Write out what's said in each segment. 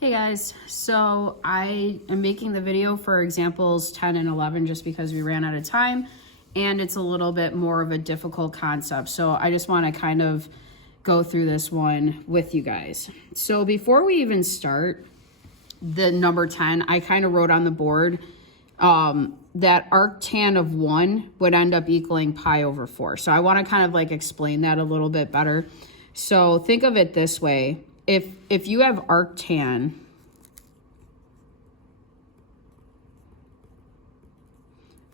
Hey guys, so I am making the video for examples 10 and 11 just because we ran out of time and it's a little bit more of a difficult concept. So I just want to kind of go through this one with you guys. So before we even start the number 10, I kind of wrote on the board that arctan of 1 would end up equaling pi over 4. So I want to kind of like explain that a little bit better. So think of it this way. If you have arctan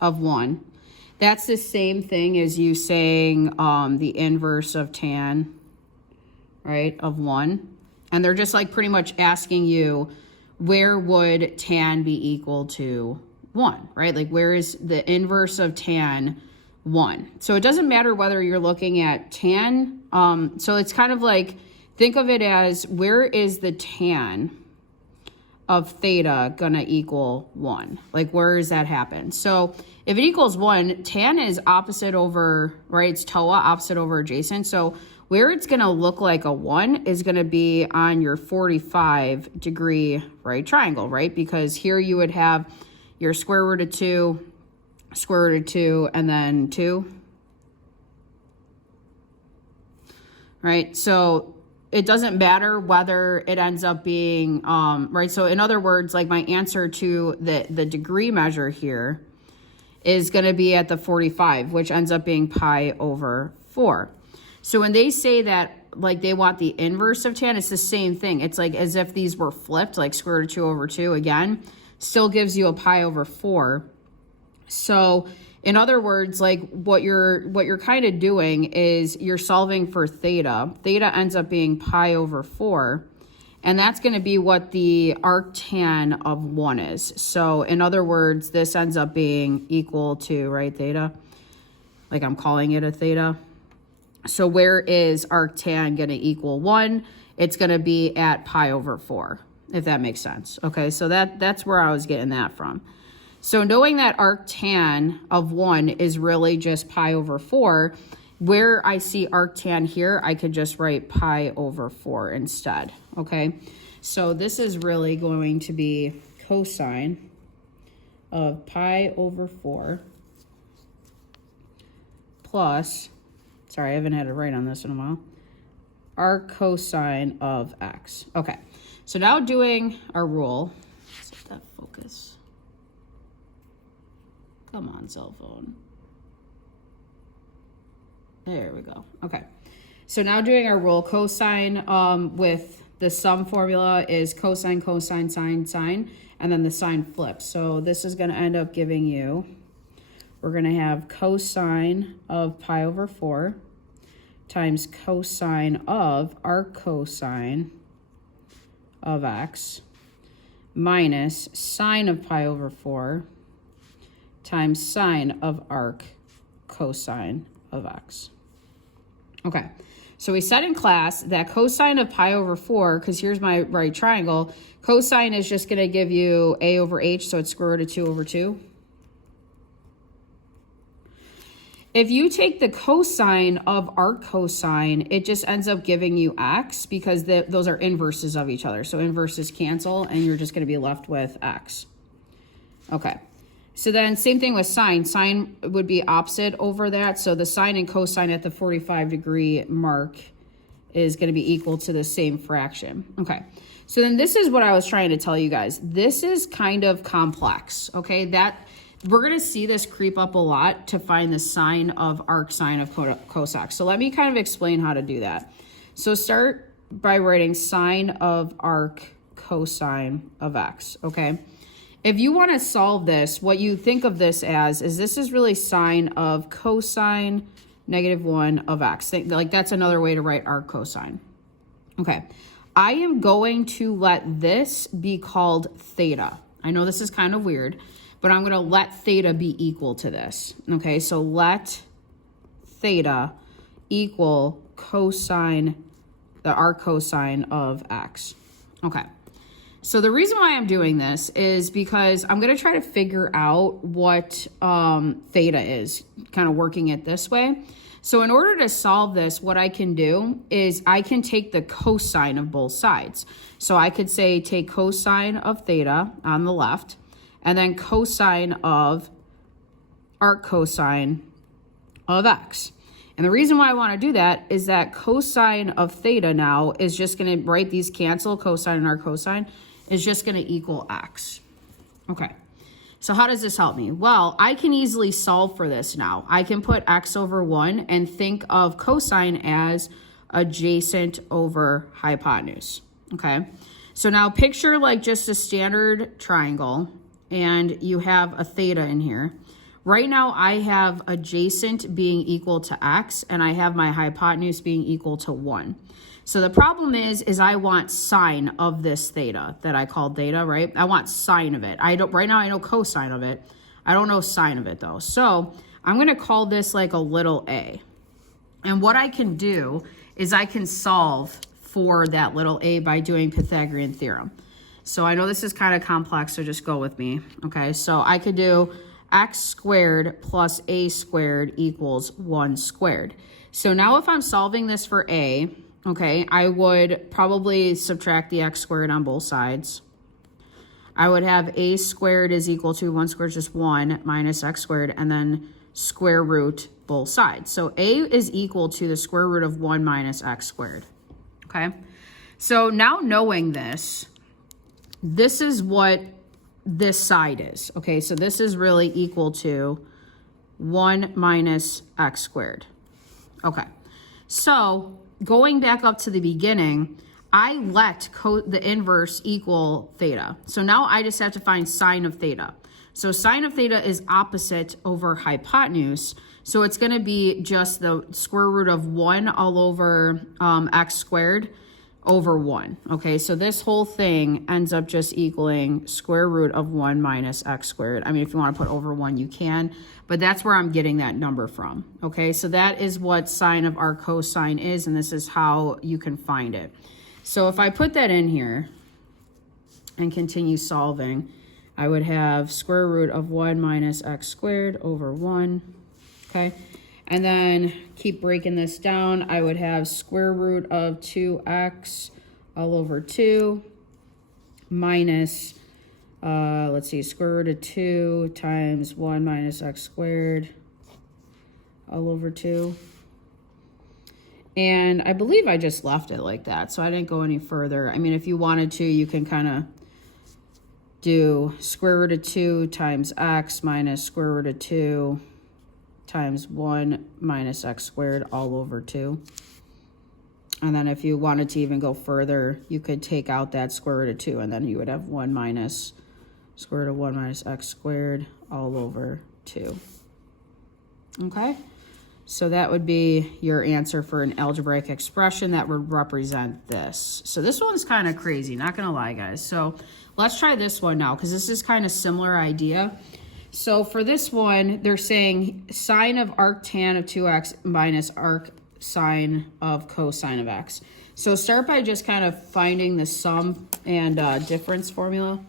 of 1, that's the same thing as you saying the inverse of tan, right, of 1. And they're just like pretty much asking you, where would tan be equal to 1, right? Like where is the inverse of tan 1? So it doesn't matter whether you're looking at tan. So it's kind of like, think of it as, where is the tan of theta gonna equal 1? Like, where does that happen? So if it equals 1, tan is opposite over, right? It's TOA, opposite over adjacent. So where it's gonna look like a 1 is gonna be on your 45-degree right triangle, right? Because here you would have your square root of 2, square root of 2, and then 2. Right, so it doesn't matter whether it ends up being, right? So in other words, like my answer to the degree measure here is going to be at the 45, which ends up being pi over 4. So when they say that, like they want the inverse of tan, it's the same thing. It's like as if these were flipped, like square root of 2 over 2 again, still gives you a pi over 4. So in other words, like what you're kind of doing is you're solving for theta. Theta ends up being pi over 4, and that's going to be what the arctan of 1 is. So in other words, this ends up being equal to, right, theta? Like I'm calling it a theta. So where is arctan going to equal 1? It's going to be at pi over 4, if that makes sense. Okay, so that's where I was getting that from. So knowing that arctan of 1 is really just pi over 4, where I see arctan here, I could just write pi over 4 instead, okay? So this is really going to be cosine of pi over 4 plus, sorry, I haven't had it right on this in a while, arc cosine of x. Okay, so now doing our rule, let's let that focus. Come on, cell phone. There we go. Okay. So now doing our rule, cosine with the sum formula is cosine, cosine, sine, sine, and then the sign flips. So this is going to end up giving you, we're going to have cosine of pi over 4 times cosine of arc cosine of x minus sine of pi over 4 times sine of arc cosine of x. Okay, so we said in class that cosine of pi over 4, because here's my right triangle, cosine is just going to give you a over h, so it's square root of 2 over 2. If you take the cosine of arc cosine, it just ends up giving you x because those are inverses of each other. So inverses cancel, and you're just going to be left with x. Okay. So then same thing with sine. Sine would be opposite over that. So the sine and cosine at the 45-degree mark is going to be equal to the same fraction. Okay. So then this is what I was trying to tell you guys. This is kind of complex, okay? That we're going to see this creep up a lot to find the sine of arc sine of cosec. So let me kind of explain how to do that. So start by writing sine of arc cosine of x, okay? If you want to solve this, what you think of this as is this is really sine of cosine -1 of x. Like that's another way to write arc cosine. Okay, I am going to let this be called theta. I know this is kind of weird, but I'm going to let theta be equal to this. Okay, so let theta equal cosine, the arc cosine of x. Okay. So the reason why I'm doing this is because I'm going to try to figure out what theta is, kind of working it this way. So in order to solve this, what I can do is I can take the cosine of both sides. So I could say take cosine of theta on the left, and then cosine of arc cosine of x. And the reason why I want to do that is that cosine of theta now is just going to, right, these cancel, cosine and arc cosine, is just going to equal x. Okay. So how does this help me? Well, I can easily solve for this now. I can put x over 1 and think of cosine as adjacent over hypotenuse, okay? So now picture like just a standard triangle, and you have a theta in here. Right now I have adjacent being equal to x, and I have my hypotenuse being equal to 1. So the problem is I want sine of this theta that I called theta, right? I want sine of it. Right now I know cosine of it. I don't know sine of it though. So I'm gonna call this like a little a. And what I can do is I can solve for that little a by doing Pythagorean theorem. So I know this is kind of complex, so just go with me, okay? So I could do x squared plus a squared equals 1 squared. So now if I'm solving this for a, okay, I would probably subtract the x squared on both sides. I would have a squared is equal to 1 squared is just 1 minus x squared, and then square root both sides. So a is equal to the square root of 1 minus x squared, okay? So now knowing this is what this side is, okay? So this is really equal to 1 minus x squared, okay? So going back up to the beginning, I let the inverse equal theta. So now I just have to find sine of theta. So sine of theta is opposite over hypotenuse. So it's going to be just the square root of 1 all over x squared over 1. Okay, so this whole thing ends up just equaling square root of 1 minus x squared. I mean, if you want to put over 1, you can, but that's where I'm getting that number from. Okay, so that is what sine of arc cosine is, and this is how you can find it. So if I put that in here and continue solving, I would have square root of 1 minus x squared over 1, okay? And then keep breaking this down. I would have square root of 2x all over 2 minus, let's see, square root of 2 times 1 minus x squared all over 2. And I believe I just left it like that, so I didn't go any further. I mean, if you wanted to, you can kind of do square root of 2 times x minus square root of 2 times 1 minus x squared all over 2. And then if you wanted to even go further, you could take out that square root of 2, and then you would have 1 minus square root of 1 minus x squared all over 2. Okay? So that would be your answer for an algebraic expression that would represent this. So this one's kind of crazy, not going to lie, guys. So let's try this one now, because this is kind of similar idea. So for this one, they're saying sine of arctan of 2x minus arc sine of cosine of x. So start by just kind of finding the sum and difference formula.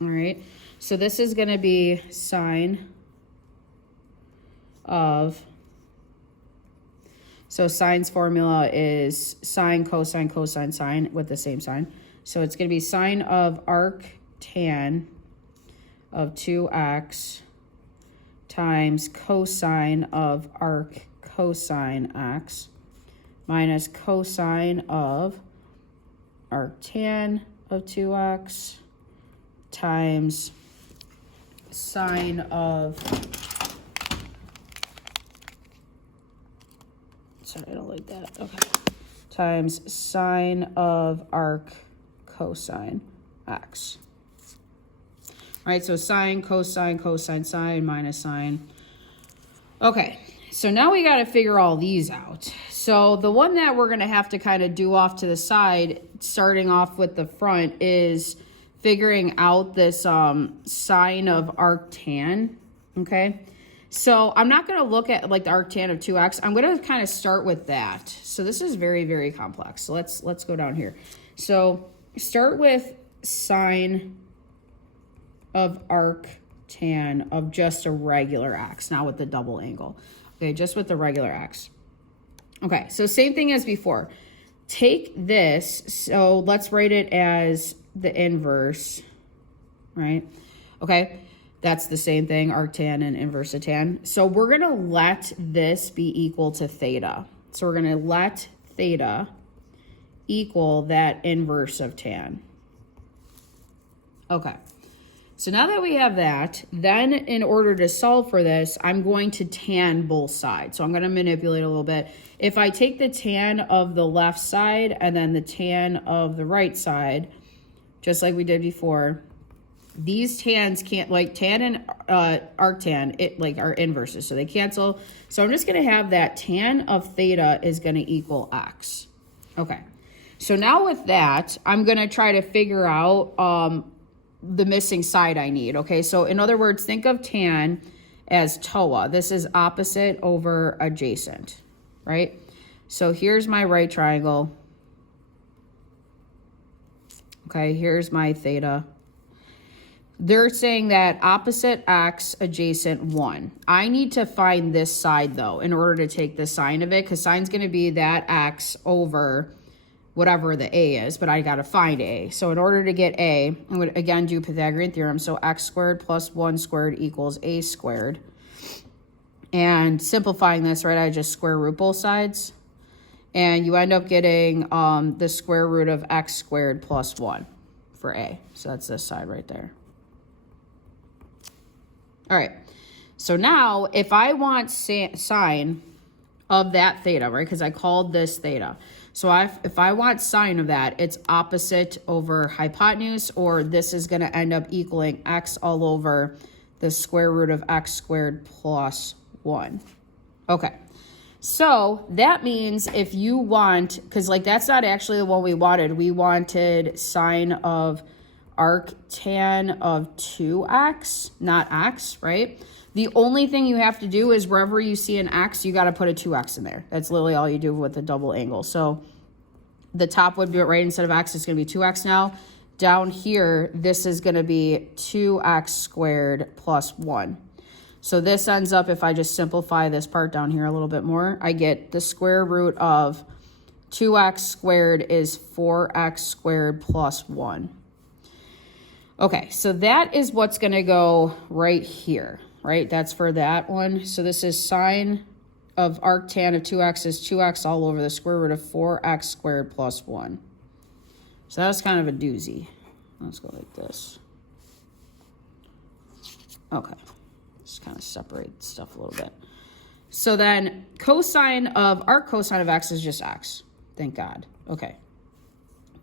All right. So this is going to be sine of, so sine's formula is sine, cosine, cosine, sine with the same sign. So it's going to be sine of arc tan of 2x times cosine of arc cosine x minus cosine of arc tan of 2x times sine of, sorry, I don't like that, okay, times sine of arc cosine x. All right, so sine, cosine, cosine, sine, minus sine. Okay, so now we got to figure all these out. So the one that we're going to have to kind of do off to the side, starting off with the front, is figuring out this sine of arctan, okay? So I'm not going to look at like the arctan of 2x. I'm going to kind of start with that. So this is very, very complex. So let's go down here. So start with sine of arc tan of just a regular x, not with the double angle. Okay, just with the regular x. Okay, so same thing as before. Take this, so let's write it as the inverse, right? Okay, that's the same thing, arctan and inverse of tan. So we're going to let this be equal to theta. So we're going to let theta equal that inverse of tan. Okay, so now that we have that, then in order to solve for this, I'm going to tan both sides. So I'm going to manipulate a little bit. If I take the tan of the left side and then the tan of the right side, just like we did before, these tans can't, like tan and arctan, it like are inverses, so they cancel. So I'm just going to have that tan of theta is going to equal x. Okay, so now with that, I'm going to try to figure out the missing side I need. Okay, so in other words, think of tan as TOA. This is opposite over adjacent, right? So here's my right triangle. Okay, here's my theta. They're saying that opposite x, adjacent 1. I need to find this side, though, in order to take the sine of it, because sine's going to be that x over whatever the a is, but I got to find a. So in order to get a, I'm going to, again, do Pythagorean theorem. So x squared plus 1 squared equals a squared. And simplifying this, right, I just square root both sides. And you end up getting the square root of x squared plus 1 for a. So that's this side right there. All right, so now if I want sine of that theta, right, because I called this theta. So if I want sine of that, it's opposite over hypotenuse, or this is going to end up equaling x all over the square root of x squared plus 1. Okay, so that means if you want, because like that's not actually the one we wanted sine of arctan of 2x, not x, right? The only thing you have to do is wherever you see an x, you got to put a 2x in there. That's literally all you do with a double angle. So the top would be right, instead of x, it's going to be 2x now. Down here, this is going to be 2x squared plus 1. So this ends up, if I just simplify this part down here a little bit more, I get the square root of 2x squared is 4x squared plus 1. Okay, so that is what's going to go right here, right? That's for that one. So this is sine of arctan of 2x is 2x all over the square root of 4x squared plus 1. So that was kind of a doozy. Let's go like this. Okay, just kind of separate stuff a little bit. So then cosine of arc cosine of x is just x. Thank God. Okay,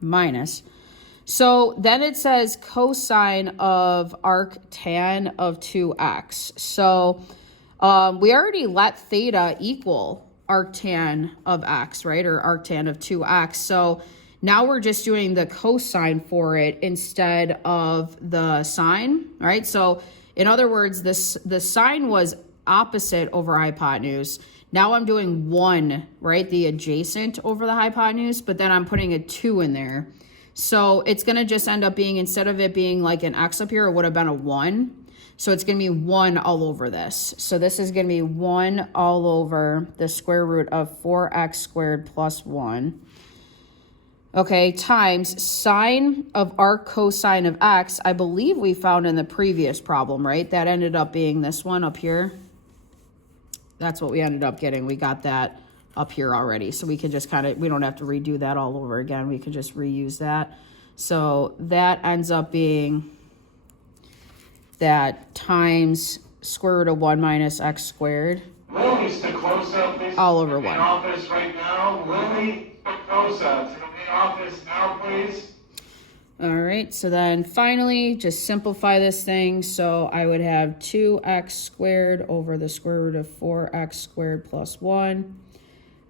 minus. So then it says cosine of arctan of 2x. So we already let theta equal arctan of x, right? Or arctan of 2x. So now we're just doing the cosine for it instead of the sine, right? So in other words, the sine was opposite over hypotenuse. Now I'm doing 1, right? The adjacent over the hypotenuse, but then I'm putting a 2 in there. So it's going to just end up being, instead of it being like an x up here, it would have been a 1. So it's going to be 1 all over this. So this is going to be 1 all over the square root of 4x squared plus 1. Okay, times sine of arc cosine of x, I believe we found in the previous problem, right? That ended up being this one up here. That's what we ended up getting. We got that up here already. So we can just kind of, we don't have to redo that all over again. We can just reuse that. So that ends up being that times square root of 1 minus x squared Lily's to close up this all over 1. office right now. Lily, close up to the main office now, please. All right, so then finally, just simplify this thing. So I would have 2x squared over the square root of 4x squared plus 1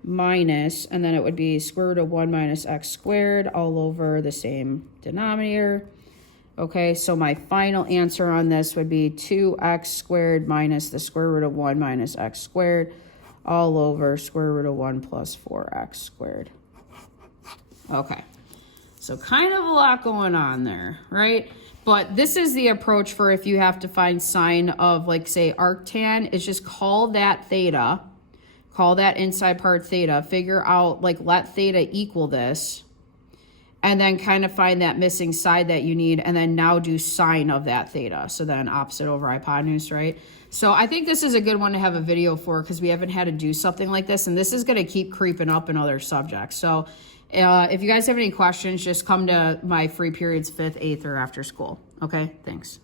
minus, and then it would be square root of 1 minus x squared all over the same denominator. Okay, so my final answer on this would be 2x squared minus the square root of 1 minus x squared all over square root of 1 plus 4x squared. Okay, so kind of a lot going on there, right? But this is the approach for if you have to find sine of, like, say, arctan, is just call that theta, call that inside part theta, figure out, like, let theta equal this, and then kind of find that missing side that you need, and then now do sine of that theta. So then opposite over hypotenuse, right? So I think this is a good one to have a video for, because we haven't had to do something like this, and this is going to keep creeping up in other subjects. So if you guys have any questions, just come to my free periods 5th, 8th, or after school. Okay, thanks.